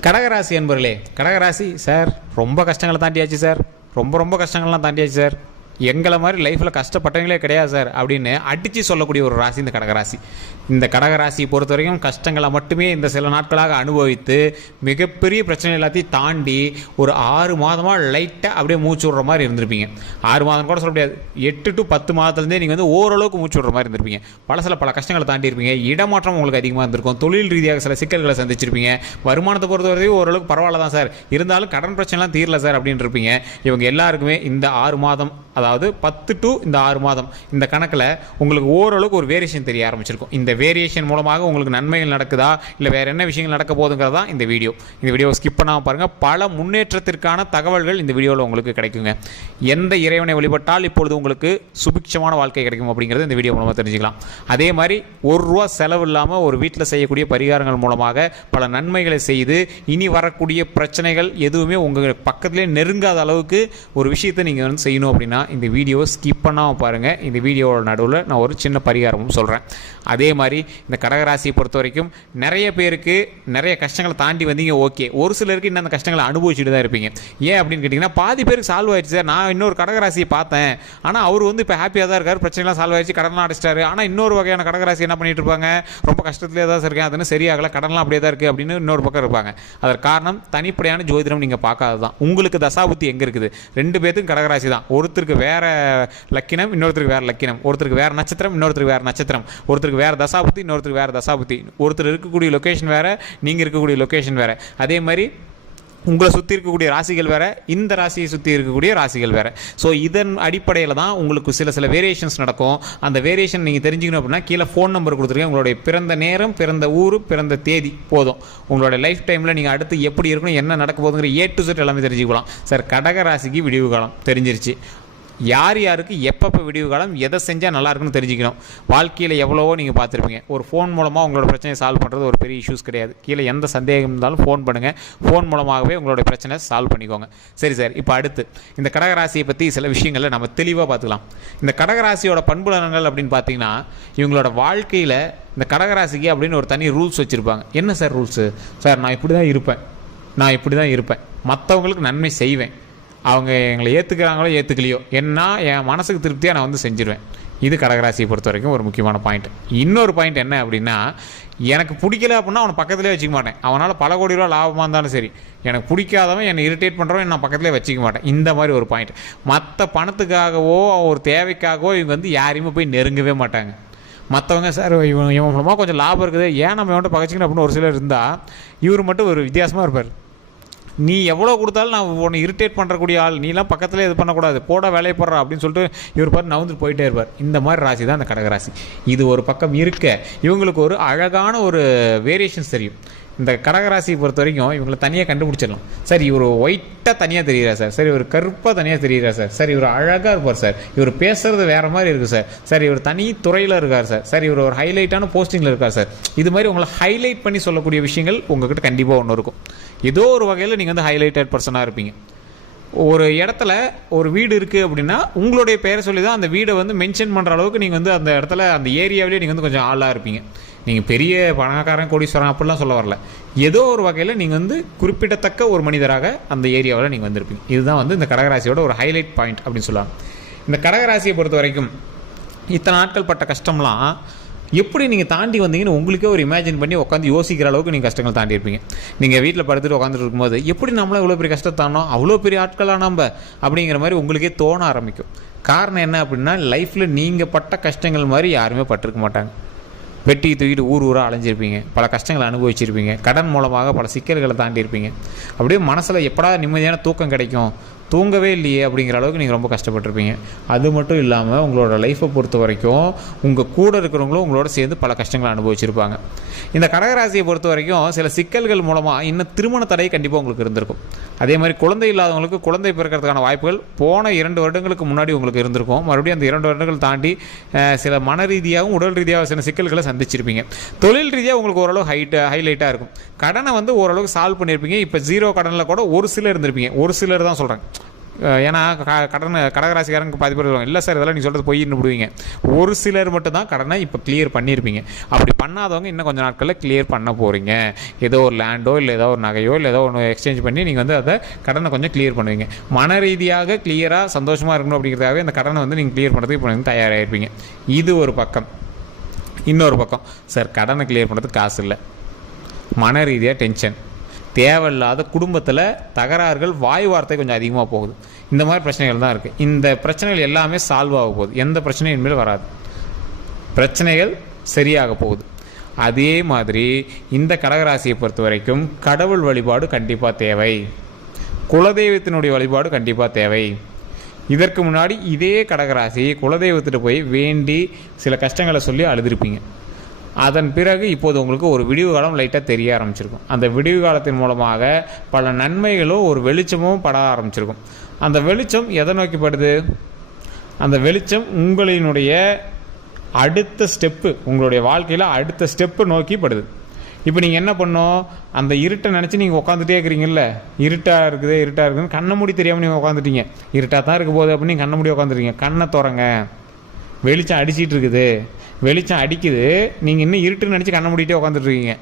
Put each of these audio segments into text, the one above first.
கடகராசி என்பர்களே கடகராசி சார் ரொம்ப கஷ்டங்களை தாண்டியாச்சு சார் ரொம்ப ரொம்ப கஷ்டங்கள்லாம் தாண்டியாச்சு சார் எங்களை மாதிரி லைஃப்பில் கஷ்டப்பட்டவங்களே கிடையாது சார் அப்படின்னு அடித்து சொல்லக்கூடிய ஒரு ராசி இந்த கடகராசி. இந்த கடகராசியை பொறுத்த வரைக்கும் கஷ்டங்களை மட்டுமே இந்த சில நாட்களாக அனுபவித்து மிகப்பெரிய பிரச்சனை எல்லாத்தையும் தாண்டி ஒரு ஆறு மாதமாக லைட்டாக அப்படியே மூச்சு விடுற மாதிரி இருந்திருப்பீங்க. ஆறு மாதம் கூட சொல்ல முடியாது. எட்டு டு பத்து மாதத்துலேருந்தே நீங்கள் வந்து ஓரளவுக்கு மூச்சு விடுற மாதிரி இருந்திருப்பீங்க. பல சில பல கஷ்டங்களை தாண்டி இருப்பீங்க. இடமாற்றம் உங்களுக்கு அதிகமாக இருந்திருக்கும். தொழில் ரீதியாக சில சிக்கல்களை சந்திச்சிருப்பீங்க. வருமானத்தை பொறுத்தவரையும் ஓரளவுக்கு பரவாயில்ல தான் சார். இருந்தாலும் கடன் பிரச்சனைலாம் தீரல சார் அப்படின்னு இருப்பீங்க. இவங்க எல்லாருக்குமே இந்த ஆறு மாதம் அதாவது பத்து டு இந்த ஆறு மாதம். இந்த கணக்கில் உங்களுக்கு ஓரளவுக்கு ஒரு வேரியேஷன் தெரிய ஆரம்பிச்சிருக்கும். இந்த வேரியேஷன் மூலமாக உங்களுக்கு நன்மைகள் நடக்குதா? இல்லை வேறு என்ன விஷயங்கள் நடக்க போதுங்கிறது தான் இந்த வீடியோ இந்த வீடியோ ஸ்கிப் பண்ணாமல் பாருங்கள் பல முன்னேற்றத்திற்கான தகவல்கள் இந்த வீடியோவில் உங்களுக்கு கிடைக்குங்க. எந்த இறைவனை வழிபட்டால் இப்பொழுது உங்களுக்கு சுபிக்ஷமான வாழ்க்கை கிடைக்கும் அப்படிங்கிறது இந்த வீடியோ மூலமாக தெரிஞ்சுக்கலாம். அதே மாதிரி ஒரு ரூபா செலவு இல்லாமல் ஒரு வீட்டில் செய்யக்கூடிய பரிகாரங்கள் மூலமாக பல நன்மைகளை செய்து இனி வரக்கூடிய பிரச்சனைகள் எதுவுமே உங்கள் பக்கத்திலே நெருங்காத அளவுக்கு ஒரு விஷயத்தை நீங்கள் வந்து செய்யணும் அப்படின்னா இந்த வீடியோவை ஸ்கிப் பண்ணாமல் பாருங்கள் இந்த வீடியோவோட நடுவில் நான் ஒரு சின்ன பரிகாரமும் சொல்கிறேன் அதே மாதிரி இந்த கடகராசியை பொறுத்த வரைக்கும் நிறைய பேருக்கு நிறைய கஷ்டங்களை தாண்டி வந்தீங்க ஓகே. ஒரு சிலருக்கு இன்னும் அந்த கஷ்டங்களை அனுபவிச்சுட்டு தான் இருப்பீங்க. ஏன் அப்படின்னு கேட்டிங்கன்னா பாதி பேருக்கு சால்வ் ஆயிடுச்சு சார். நான் இன்னொரு கடகராசியை பார்த்தேன். ஆனால் அவர் வந்து இப்போ ஹாப்பியாக தான் இருக்கார். பிரச்சனைலாம் சால்வ் ஆயிடுச்சு. கடன்லாம் அடிச்சிட்டாரு. ஆனால் இன்னொரு வகையான கடகராசி என்ன பண்ணிட்டு இருப்பாங்க? ரொம்ப கஷ்டத்திலே தான் இருக்கேன். அதுன்னு சரியாகல. கடன்லாம் அப்படியே தான் இருக்குது அப்படின்னு இன்னொரு பக்கம் இருப்பாங்க. அதற்கு காரணம் தனிப்படையான ஜோதிடம் நீங்கள் பார்க்காது தான் உங்களுக்கு தசாபுத்தி எங்கே இருக்குது? ரெண்டு பேர்த்துக்கும் கடகராசி தான். ஒருத்தருக்கு வேற லக்கினம் இன்னொருத்தருக்கு வேற லக்கினம். ஒருத்தருக்கு வேற நட்சத்திரம் இன்னொருத்தருக்கு வேற நட்சத்திரம். ஒருத்தருக்கு வேற தசாபுத்தி இன்னொருத்தருக்கு வேற தசாபுத்தி. ஒருத்தர் இருக்கக்கூடிய லொக்கேஷன் வேற நீங்கள் இருக்கக்கூடிய லொக்கேஷன் வேற. அதே மாதிரி உங்களை சுற்றி இருக்கக்கூடிய ராசிகள் வேறு இந்த ராசியை சுற்றி இருக்கக்கூடிய ராசிகள் வேறு. ஸோ இதன் அடிப்படையில் தான் உங்களுக்கு சில சில வேரியேஷன்ஸ் நடக்கும். அந்த வேரியேஷன் நீங்கள் தெரிஞ்சுக்கணும் அப்படின்னா கீழே ஃபோன் நம்பர் கொடுத்துருக்கேன். உங்களுடைய பிறந்த நேரம் பிறந்த ஊர் பிறந்த தேதி போதும். உங்களுடைய லைஃப் டைமில் நீங்கள் அடுத்து எப்படி இருக்கணும் என்ன நடக்க போதுங்கிற ஏ டு செட் எல்லாமே தெரிஞ்சுக்கலாம். சார் கடக ராசிக்கு விடிவு காலம் தெரிஞ்சிருச்சு. யார் யாருக்கு எப்பப்போ விடிவு காலம் எதை செஞ்சால் நல்லா இருக்குன்னு தெரிஞ்சுக்கணும். வாழ்க்கையில் எவ்வளவோ நீங்கள் பார்த்துருப்பீங்க. ஒரு ஃபோன் மூலமாக உங்களோட பிரச்சனையை சால்வ் பண்ணுறது ஒரு பெரிய இஷ்யூஸ் கிடையாது. கீழே எந்த சந்தேகம் இருந்தாலும் ஃபோன் பண்ணுங்கள் ஃபோன் மூலமாகவே உங்களோட பிரச்சனை சால்வ் பண்ணிக்கோங்க. சரி சார் இப்போ அடுத்து. இந்த கடகராசியை பற்றி சில விஷயங்களை நம்ம தெளிவாக பார்த்துக்கலாம். இந்த கடகராசியோட பண்புலனங்கள் அப்படின்னு பார்த்தீங்கன்னா இவங்களோட வாழ்க்கையில் இந்த கடகராசிக்கு அப்படின்னு ஒரு தனி ரூல்ஸ் வச்சுருப்பாங்க. என்ன சார் ரூல்ஸு சார் நான் இப்படி தான் இருப்பேன். நான் இப்படி தான் இருப்பேன். மற்றவங்களுக்கு நன்மை செய்வேன். அவங்க எங்களை ஏற்றுக்கிறாங்களோ ஏற்றுக்கலையோ என்ன என் மனசுக்கு திருப்தியாக நான் வந்து செஞ்சுருவேன். இது கடகராசியை பொறுத்த வரைக்கும் ஒரு முக்கியமான பாயிண்ட் இன்னொரு பாயிண்ட் என்ன அப்படின்னா எனக்கு பிடிக்கல அப்படின்னா அவனை பக்கத்துலேயே வச்சுக்க மாட்டேன். அவனால் பல கோடி ரூபா லாபமாக இருந்தாலும் சரி எனக்கு பிடிக்காதவன் என்னை இரிட்டேட் பண்ணுறவன் நான் பக்கத்துலேயே வச்சுக்க மாட்டேன். இந்த மாதிரி ஒரு பாயிண்ட் மற்ற பணத்துக்காகவோ ஒரு தேவைக்காகவோ இவங்க வந்து யாரையுமே போய் நெருங்கவே மாட்டாங்க. மற்றவங்க சார் இவன் இவன் மூலமாக கொஞ்சம் லாபம் இருக்குது. ஏன் நம்ம இவன்ட்டு பகச்சிக்கணும்? அப்படின்னு ஒரு சிலர் இருந்தால் இவர் மட்டும் ஒரு வித்தியாசமாக இருப்பார். நீ எவ்வளோ கொடுத்தாலும் நான் உன்னை இரிட்டேட் பண்ணுறக்கூடிய ஆள். நீலாம் பக்கத்தில் இது பண்ணக்கூடாது. போட வேலையை போடுறா அப்படின்னு சொல்லிட்டு இவர் பாரு நவுந்துட்டு போயிட்டே இருப்பார். இந்த மாதிரி ராசி தான் அந்த கடகராசி. இது ஒரு பக்கம் இருக்க. இவங்களுக்கு ஒரு அழகான ஒரு வேரியேஷன்ஸ் தெரியும். இந்த கடகராசியை பொறுத்த வரைக்கும் இவங்களை தனியாக கண்டுபிடிச்சிடலாம். சார் இவர் ஒயிட்டாக தனியாக தெரியுறா சார் சார் இவர் கருப்பாக தனியாக தெரியுறா சார் சார் இவர் அழகாக இருப்பார் சார் இவர் பேசுறது வேற மாதிரி இருக்குது சார் சார் இவர் தனி துறையில் இருக்கார் சார் சார் இவர் ஒரு ஹைலைட்டான போஸ்டிங்கில் இருக்கார் சார் இது மாதிரி உங்களை ஹைலைட் பண்ணி சொல்லக்கூடிய விஷயங்கள் உங்ககிட்ட கண்டிப்பாக ஒன்று இருக்கும். ஏதோ ஒரு வகையில் நீங்கள் வந்து ஹைலைட்டட் பர்சனாக இருப்பீங்க. ஒரு இடத்துல ஒரு வீடு இருக்குது அப்படின்னா உங்களுடைய பெயரை சொல்லி தான் அந்த வீடை வந்து மென்ஷன் பண்ணுற அளவுக்கு நீங்கள் வந்து அந்த இடத்துல அந்த ஏரியாவிலே நீங்கள் வந்து கொஞ்சம் ஆளாக இருப்பீங்க. நீங்கள் பெரிய பணக்காரன் கோடீஸ்வரன் அப்படிலாம் சொல்ல வரல. ஏதோ ஒரு வகையில் நீங்கள் வந்து குறிப்பிடத்தக்க ஒரு மனிதராக அந்த ஏரியாவில் நீங்கள் வந்திருப்பீங்க. இதுதான் வந்து இந்த கடகராசியோட ஒரு ஹைலைட் பாயிண்ட் அப்படின்னு சொல்லுவாங்க. இந்த கடகராசியை பொறுத்த வரைக்கும் இத்தனை நாட்கள் பட்ட கஷ்டம்லாம் எப்படி நீங்கள் தாண்டி வந்தீங்கன்னு உங்களுக்கே ஒரு இமேஜின் பண்ணி உட்காந்து யோசிக்கிற அளவுக்கு நீங்கள் கஷ்டங்கள் தாண்டி இருப்பீங்க. நீங்கள் வீட்டில் படுத்துட்டு உட்காந்துட்டு இருக்கும்போது எப்படி நம்மளும் இவ்வளோ பெரிய கஷ்டத்தானோ அவ்வளோ பெரிய ஆட்களாக நம்ம? அப்படிங்கிற மாதிரி உங்களுக்கே தோண ஆரம்பிக்கும். காரணம் என்ன அப்படின்னா லைஃப்பில் நீங்கள் பட்ட கஷ்டங்கள் மாதிரி யாருமே பட்டிருக்க மாட்டாங்க. வெட்டி தூக்கிட்டு ஊர் ஊராக அலைஞ்சிருப்பீங்க. பல கஷ்டங்களை அனுபவிச்சிருப்பீங்க. கடன் மூலமாக பல சிக்கல்களை தாண்டி இருப்பீங்க. அப்படியே மனசில் எப்படா நிம்மதியான தூக்கம் கிடைக்கும்? தூங்கவே இல்லையே அப்படிங்கிற அளவுக்கு நீங்கள் ரொம்ப கஷ்டப்பட்டிருப்பீங்க. அது மட்டும் இல்லாமல் உங்களோட லைஃப்பை பொறுத்த வரைக்கும் உங்கள் கூட இருக்கிறவங்களும் உங்களோட சேர்ந்து பல கஷ்டங்களை அனுபவிச்சிருப்பாங்க. இந்த கடகராசியை பொறுத்த வரைக்கும் சில சிக்கல்கள் மூலமாக இன்னும் திருமண தடை கண்டிப்பாக உங்களுக்கு இருந்திருக்கும். அதே மாதிரி குழந்தை இல்லாதவங்களுக்கு குழந்தை பிறக்கிறதுக்கான வாய்ப்புகள் போன இரண்டு வருடங்களுக்கு முன்னாடி உங்களுக்கு இருந்திருக்கும். மறுபடியும் அந்த இரண்டு வருடங்கள் தாண்டி சில மன ரீதியாகவும் உடல் ரீதியாக சில சிக்கல்களை சந்திச்சிருப்பீங்க. தொழில் ரீதியாக உங்களுக்கு ஓரளவு ஹைட் ஹைலைட்டாக இருக்கும். கடனை வந்து ஓரளவுக்கு சால்வ் பண்ணியிருப்பீங்க இப்போ ஜீரோ கடனில் கூட ஒரு சிலர் இருந்திருப்பீங்க. ஒரு சிலர் தான் சொல்கிறேன் ஏன்னா க- கடன் கடகராசிக்காரங்க பாதி பேர் சொல்லுவாங்க இல்லை சார் இதெல்லாம் நீ சொல்கிறது பொய்னு விடுவீங்க ஒரு சிலர் மட்டும் தான் கடனை இப்போ கிளியர் பண்ணியிருப்பீங்க அப்படி பண்ணாதவங்க இன்னும் கொஞ்சம் நாட்களில் கிளியர் பண்ண போகிறீங்க ஏதோ ஒரு லேண்டோ இல்லை ஏதோ ஒரு நகையோ இல்லை ஏதோ ஒன்று எக்ஸ்சேஞ்ச் பண்ணி நீங்கள் வந்து அதை கடனை கொஞ்சம் கிளியர் பண்ணுவீங்க. மன ரீதியாக கிளியராக சந்தோஷமாக இருக்கணும் அப்படிங்கிறதுக்காகவே அந்த கடனை வந்து நீங்கள் கிளியர் பண்ணுறதுக்கு இப்போ வந்து தயாராகிருப்பீங்க இது ஒரு பக்கம். இன்னொரு பக்கம். சார் கடனை கிளியர் பண்ணுறதுக்கு காசு இல்லை. மன ரீதியாக டென்ஷன் தேவையில்லாத குடும்பத்தில் தகராறுகள் வாய் வார்த்தை கொஞ்சம் அதிகமாக போகுது. இந்த மாதிரி பிரச்சனைகள் தான் இருக்குது இந்த பிரச்சனைகள் எல்லாமே சால்வ் ஆக போகுது. எந்த பிரச்சனையும் இனிமேல் வராது. பிரச்சனைகள் சரியாக போகுது. அதே மாதிரி இந்த கடகராசியை பொறுத்த வரைக்கும் கடவுள் வழிபாடு கண்டிப்பாக தேவை. குலதெய்வத்தினுடைய வழிபாடு கண்டிப்பாக தேவை. இதற்கு முன்னாடி இதே கடகராசி குலதெய்வத்திட்ட போய் வேண்டி சில கஷ்டங்களை சொல்லி அழுதுருப்பீங்க. அதன் பிறகு இப்போது உங்களுக்கு ஒரு விடிவு காலம் லைட்டாக தெரிய ஆரம்பிச்சிருக்கும். அந்த விடிவு காலத்தின் மூலமாக பல நன்மைகளும் ஒரு வெளிச்சமும் பட ஆரம்பிச்சிருக்கும். அந்த வெளிச்சம் எதை நோக்கிப்படுது அந்த வெளிச்சம் உங்களினுடைய அடுத்த ஸ்டெப்பு உங்களுடைய வாழ்க்கையில் அடுத்த ஸ்டெப்பு நோக்கி படுது. இப்போ நீங்கள் என்ன பண்ணோம் அந்த இருட்டை நினச்சி நீங்கள் உட்காந்துட்டே இருக்கிறீங்கல்ல? இருட்டாக இருக்குது இருட்டாக இருக்குதுன்னு கண்ணை மூடி தெரியாமல் நீங்கள் உட்காந்துட்டீங்க இருட்டாக தான் இருக்க போகுது அப்படின்னு கண்ணை மூடி உட்காந்துருக்கீங்க கண்ணை திறங்க. வெளிச்சம் அடிச்சிட்டு இருக்குது. வெளிச்சம் அடிக்குது. நீங்கள் இன்னும் இருட்டுன்னு நினச்சி கண்ணை மூடிட்டே உட்காந்துட்ருக்கீங்க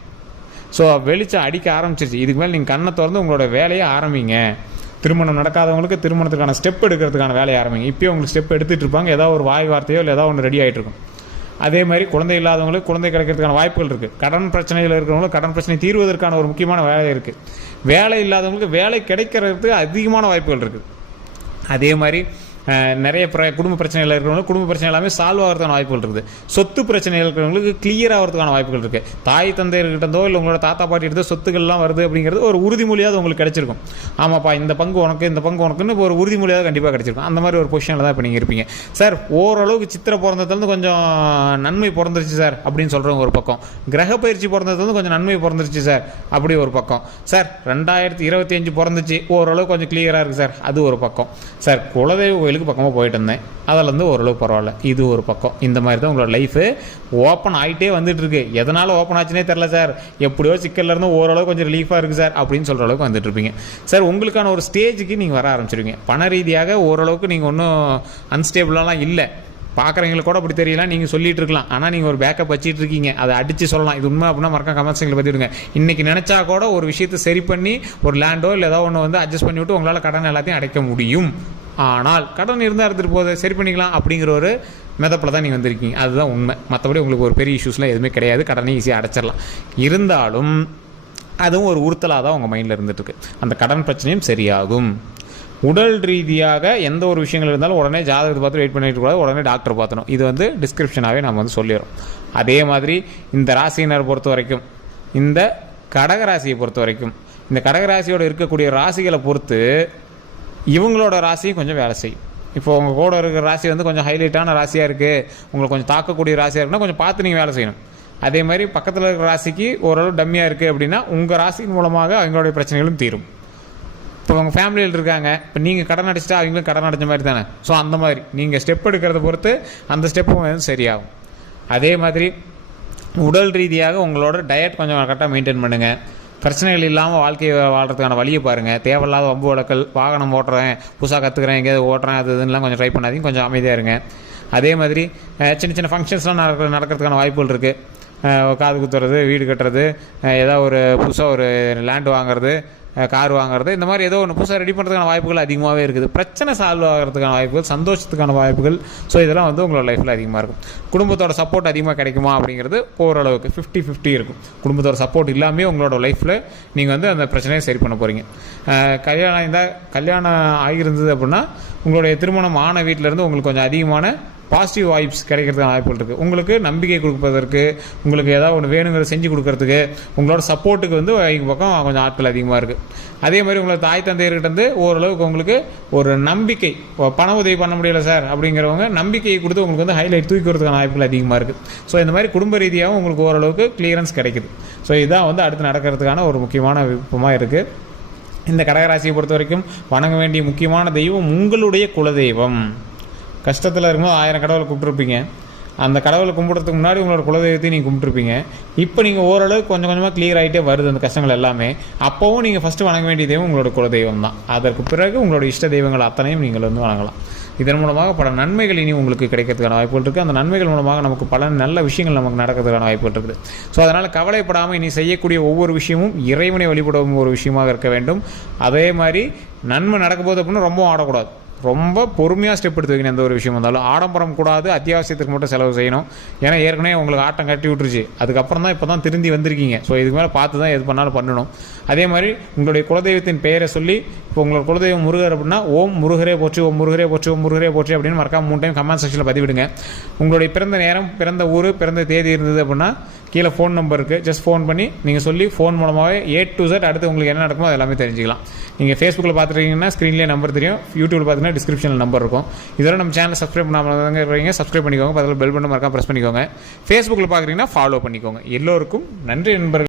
ஸோ வெளிச்சம் அடிக்க ஆரம்பிச்சிருச்சு. இதுக்கு மேலே நீங்கள் கண்ணை திறந்து உங்களோட வேலையை ஆரம்பிங்க. திருமணம் நடக்காதவங்களுக்கு திருமணத்துக்கான ஸ்டெப் எடுக்கிறதுக்கான வேலையை ஆரம்பிங்க. இப்போயே உங்களுக்கு ஸ்டெப் எடுத்துகிட்டு இருப்பாங்க. ஏதாவது ஒரு வாய் வார்த்தையோ இல்லை ஏதாவது ஒன்று ரெடி ஆகிட்டு இருக்கும். அதே மாதிரி குழந்தை இல்லாதவங்களுக்கு குழந்தை கிடைக்கிறதுக்கான வாய்ப்புகள் இருக்குது கடன் பிரச்சனையில் இருக்கிறவங்களுக்கு கடன் பிரச்சனை தீர்வதற்கான ஒரு முக்கியமான வேலை இருக்குது வேலை இல்லாதவங்களுக்கு வேலை கிடைக்கிறதுக்கு அதிகமான வாய்ப்புகள் இருக்குது அதே மாதிரி நிறைய பிர குடும்ப பிரச்சனைகள் இருக்கிறவங்களுக்கு குடும்ப பிரச்சனை எல்லாமே சால்வ் ஆகிறதுக்கான வாய்ப்புகள் இருக்குது. சொத்து பிரச்சனைகள் இருக்கிறவங்களுக்கு கிளியர் ஆகிறதுக்கான வாய்ப்புகள் இருக்குது தாய் தந்தையர்கிட்டதோ இல்லை உங்களோட தாத்தா பாட்டி சொத்துக்கள்லாம் வருது அப்படிங்கிறது ஒரு உறுதிமொழியாவது உங்களுக்கு கிடைச்சிருக்கும். ஆமாப்பா இந்த பங்கு உனக்கு இந்த பங்கு உனக்குன்னு ஒரு உறுதிமொழியாவது கண்டிப்பாக கிடைச்சிருக்கும். அந்த மாதிரி ஒரு பொசிஷனில் தான் இப்போ நீங்கள் இருப்பீங்க. சார் ஓரளவுக்கு சித்திரை பிறந்ததுலேருந்து கொஞ்சம் நன்மை பிறந்துருச்சு சார் அப்படின்னு சொல்கிறவங்க ஒரு பக்கம். கிரக பயிற்சி பிறந்ததுலேருந்து கொஞ்சம் நன்மை பிறந்துருச்சு சார் அப்படி ஒரு பக்கம். சார் ரெண்டாயிரத்தி இருபத்தி அஞ்சு பிறந்துச்சு. ஓரளவுக்கு கொஞ்சம் கிளியராக இருக்குது சார். அது ஒரு பக்கம். சார் குலதெய்வ கோயிலுக்கு பக்கமாக போயிட்டு இருந்தேன். அதிலேருந்து ஓரளவுக்கு பரவாயில்ல. இது ஒரு பக்கம். இந்த மாதிரி தான் உங்களோட லைஃபு ஓப்பன் ஆகிட்டே வந்துட்டுருக்கு எதனால் ஓப்பன் ஆச்சுனே தெரில சார் எப்படியோ சிக்கல்ல இருந்து ஓரளவுக்கு கொஞ்சம் ரிலீஃபாக இருக்குது சார் அப்படின்னு சொல்கிற அளவுக்கு வந்துட்டுருப்பீங்க சார் உங்களுக்கான ஒரு ஸ்டேஜுக்கு நீங்கள் வர ஆரம்பிச்சிருவீங்க. பண ரீதியாக ஓரளவுக்கு நீங்கள் ஒன்றும் அன்ஸ்டேபிளாலாம் இல்லை. பார்க்குறவங்களுக்கு கூட அப்படி தெரியல நீங்கள் சொல்லிட்டு இருக்கலாம். ஆனால் நீங்கள் ஒரு பேக்கப் வச்சுட்டு இருக்கீங்க. அதை அடித்து சொல்லலாம். இது உண்மை அப்படின்னா மறக்காம பற்றி விடுங்க இன்றைக்கி நினச்சா கூட ஒரு விஷயத்தை சரி பண்ணி ஒரு லேண்டோ இல்லை ஏதோ ஒன்று வந்து அட்ஜஸ்ட் பண்ணி விட்டு உங்களால் கடன் எல்லாத்தையும் அடைக்க முடியும். ஆனால் கடன் இருந்தால் எடுத்துகிட்டு போகுது. சரி பண்ணிக்கலாம் அப்படிங்கிற ஒரு மெதப்பில் தான் நீங்கள் வந்திருக்கீங்க. அதுதான் உண்மை. மற்றபடி உங்களுக்கு ஒரு பெரிய இஷ்யூஸ்லாம் எதுவுமே கிடையாது. கடனை ஈஸியாக அடைச்சிடலாம். இருந்தாலும் அதுவும் ஒரு உறுத்தலாக தான் உங்கள் மைண்டில் இருந்துகிட்ருக்கு அந்த கடன் பிரச்சனையும் சரியாகும். உடல் ரீதியாக எந்த ஒரு விஷயங்கள் இருந்தாலும் உடனே ஜாதகத்தை பார்த்து வெயிட் பண்ணிட்டு கூடாது உடனே டாக்டர் பார்த்தணும் இது வந்து டிஸ்கிரிப்ஷனாகவே நம்ம வந்து சொல்லிடுறோம். அதே மாதிரி இந்த ராசியினர் பொறுத்த வரைக்கும் இந்த கடக ராசியை பொறுத்த வரைக்கும் இந்த கடகராசியோட இருக்கக்கூடிய ராசிகளை பொறுத்து இவங்களோட ராசியும் கொஞ்சம் வேலை செய்யும். இப்போ உங்கள் கூட இருக்கிற ராசி வந்து கொஞ்சம் ஹைலைட்டான ராசியாக இருக்குது உங்களுக்கு கொஞ்சம் தாக்கக்கூடிய ராசியாக இருக்குன்னா கொஞ்சம் பார்த்து நீங்கள் வேலை செய்யணும். அதே மாதிரி பக்கத்தில் இருக்கிற ராசிக்கு ஓரளவு டம்மியாக இருக்குது அப்படின்னா உங்கள் ராசியின் மூலமாக அவங்களுடைய பிரச்சனைகளும் தீரும். இப்போ உங்கள் ஃபேமிலியில் இருக்காங்க. இப்போ நீங்கள் கடன் அடிச்சிட்டா அவங்களும் கடன் அடைஞ்ச மாதிரி தானே? ஸோ அந்த மாதிரி. நீங்கள் ஸ்டெப் எடுக்கிறத பொறுத்து அந்த ஸ்டெப்பும் வந்து சரியாகும். அதே மாதிரி உடல் ரீதியாக உங்களோட டயட் கொஞ்சம் கரெக்டாக மெயின்டைன் பண்ணுங்கள் பிரச்சனைகள் இல்லாமல் வாழ்க்கையை வாழ்கிறதுக்கான வழியை பாருங்கள் தேவையில்லாத வம்பு வழக்கல் வாகனம் ஓட்டுறேன் புதுசாக கற்றுக்குறேன் எங்கேயாவது ஓட்டுறேன் அது இதுலாம் கொஞ்சம் ட்ரை பண்ணாதீங்க. கொஞ்சம் அமைதியாக இருங்க. அதே மாதிரி சின்ன சின்ன ஃபங்க்ஷன்ஸ்லாம் நடக்க நடக்கிறதுக்கான வாய்ப்புகள் இருக்குது காது குத்துறது வீடு கட்டுறது ஏதாவது ஒரு புதுசாக ஒரு லேண்ட் வாங்குறது கார் வாங்குறது. இந்த மாதிரி ஏதோ ஒன்று புதுசாக ரெடி பண்ணுறதுக்கான வாய்ப்புகள் அதிகமாகவே இருக்குது. பிரச்சனை சால்வ் ஆகிறதுக்கான வாய்ப்புகள் சந்தோஷத்துக்கான வாய்ப்புகள். ஸோ இதெல்லாம் வந்து உங்களோட லைஃப்பில் அதிகமாக இருக்கும். குடும்பத்தோட சப்போர்ட் அதிகமாக கிடைக்குமா அப்படிங்கிறது ஓரளவுக்கு ஃபிஃப்டி ஃபிஃப்டி இருக்கும். குடும்பத்தோட சப்போர்ட் இல்லாமல் உங்களோட லைஃப்பில் நீங்கள் வந்து அந்த பிரச்சனையை சரி பண்ண போகிறீங்க கல்யாணம் இருந்தால் கல்யாணம் ஆகியிருந்தது அப்படின்னா உங்களுடைய திருமணம் ஆன வீட்டிலேருந்து உங்களுக்கு கொஞ்சம் அதிகமான பாசிட்டிவ் வாய்ப்ஸ் கிடைக்கிறதுக்கு வாய்ப்புகள் இருக்குது உங்களுக்கு நம்பிக்கை கொடுப்பதற்கு உங்களுக்கு ஏதாவது ஒன்று வேணுங்கிறத செஞ்சு கொடுக்கறதுக்கு உங்களோட சப்போர்ட்டுக்கு வந்து எங்கள் பக்கம் கொஞ்சம் ஆட்கள் அதிகமாக இருக்குது அதே மாதிரி உங்களோட தாய் தந்தையர்கிட்டருந்து ஓரளவுக்கு உங்களுக்கு ஒரு நம்பிக்கை பண உதவி பண்ண முடியல சார் அப்படிங்கிறவங்க நம்பிக்கையை கொடுத்து உங்களுக்கு வந்து ஹைலைட் தூக்கிறதுக்கான வாய்ப்புகள் அதிகமாக இருக்குது ஸோ இந்த மாதிரி குடும்ப ரீதியாகவும் உங்களுக்கு ஓரளவுக்கு கிளியரன்ஸ் கிடைக்குது. ஸோ இதுதான் வந்து அடுத்து நடக்கிறதுக்கான ஒரு முக்கியமான விருப்பமாக இருக்குது இந்த கடகராசியை பொறுத்த வரைக்கும் வணங்க வேண்டிய முக்கியமான தெய்வம் உங்களுடைய குலதெய்வம். கஷ்டத்தில் இருக்கும்போது ஆயிரம் கடவுளை கூப்பிட்டுருப்பீங்க அந்த கடவுளை கும்பிட்றதுக்கு முன்னாடி உங்களோட குலதெய்வத்தையும் நீங்கள் கும்பிட்டுருப்பீங்க. இப்போ நீங்கள் ஓரளவு கொஞ்சம் கொஞ்சமாக கிளியர் ஆகிட்டே வருது அந்த கஷ்டங்கள் எல்லாமே. அப்போவும் நீங்கள் ஃபஸ்ட்டு வணங்க வேண்டிய தெய்வம் உங்களோட குலதெய்வம் தான். அதற்கு பிறகு உங்களோட இஷ்ட தெய்வங்கள் அத்தனையும் நீங்கள் வந்து வணங்கலாம். இதன் மூலமாக பல நன்மைகள் இனி உங்களுக்கு கிடைக்கிறதுக்கான வாய்ப்புகள் இருக்குது அந்த நன்மைகள் மூலமாக நமக்கு பல நல்ல விஷயங்கள் நமக்கு நடக்கிறதுக்கான வாய்ப்புகள் இருக்குது. ஸோ அதனால் கவலைப்படாமல் இனி செய்யக்கூடிய ஒவ்வொரு விஷயமும் இறைவனை வழிபடும் ஒரு விஷயமாக இருக்க வேண்டும். அதே மாதிரி நன்மை நடக்கும்போது அப்படின்னு ரொம்ப ஆடக்கூடாது. ரொம்ப பொறுமையாக ஸ்டெப் எடுத்து வைக்கணும் எந்த ஒரு விஷயம் வந்தாலும் ஆடம்பரம் கூடாது அத்தியாவசியத்துக்கு மட்டும் செலவு செய்யணும். ஏன்னா ஏற்கனவே உங்களுக்கு ஆட்டம் கட்டி விட்டுருச்சு. அதுக்கப்புறம் தான் இப்போ தான் திருந்தி வந்திருக்கீங்க. ஸோ இதுக்கு மேலே பார்த்து தான் எது பண்ணாலும் பண்ணணும். அதே மாதிரி உங்களுடைய குலதெய்வத்தின் பெயரை சொல்லி இப்போ உங்களோட குலதெய்வம் முருகர் அப்படின்னா ஓம் முருகரே போச்சு ஓம் முருகரே போச்சு ஓம் முருகரே போச்சு அப்படின்னு மறக்காம மூணு டைம் கமெண்ட் செக்ஷனில் பதிவிடுங்க. உங்களுடைய பிறந்த நேரம் பிறந்த ஊர் பிறந்த தேதி இருந்தது அப்படின்னா கீழே ஃபோன் நம்பர் இருக்குது ஜஸ்ட் ஃபோன் பண்ணி நீங்கள் சொல்லி ஃபோன் மூலமாகவே ஏ டு Z அடுத்து உங்களுக்கு என்ன நடக்குமோ அது எல்லாமே தெரிஞ்சிக்கலாம். நீங்கள் ஃபேஸ்புக்கில் பார்த்துருக்கீங்கன்னா ஸ்க்ரீன்லேயே நம்பர் தெரியும். யூடியூபில் பார்த்தீங்கன்னா டிஸ்கிரிப்ஷனில் நம்பர் இருக்கும். இதெல்லாம் நம்ம சேனல் சப்ஸ்கிரைப் பண்ணாமல் இருக்கிறீங்க சப்ஸ்கிரைப் பண்ணிக்கோங்க. பதில் பெல் பட்டன் மறக்காம ப்ரெஸ் பண்ணிக்கோங்க. ஃபேஸ்புக்கில் பார்க்குறீங்கன்னா ஃபாலோ பண்ணிக்கோங்க. எல்லோருக்கும் நன்றி நண்பர்கள்.